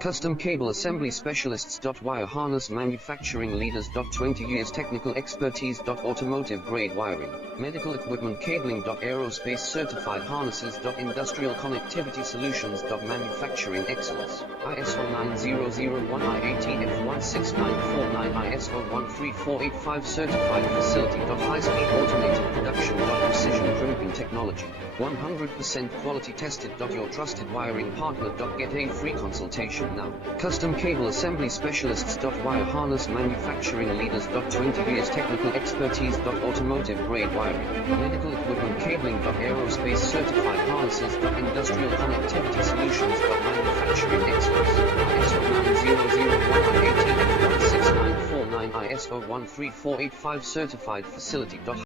Custom Cable Assembly Specialists. Wire Harness Manufacturing Leaders. 20 years technical expertise. Automotive grade wiring, medical equipment cabling. Aerospace certified harnesses. Industrial connectivity solutions. Manufacturing excellence. ISO 9001 IATF 16949 ISO 13485 certified facility. High-speed automated production. Precision crimping technology, 100% quality tested. Your trusted wiring partner. Get a free consultation now. Custom Cable Assembly Specialists. Wire Harness Manufacturing Leaders. 20 years technical expertise. Automotive grade wiring, medical equipment cabling. Aerospace certified harnesses. Industrial connectivity solutions. Manufacturing excellence. ISO 9001 IATF 16949 ISO 13485 certified facility.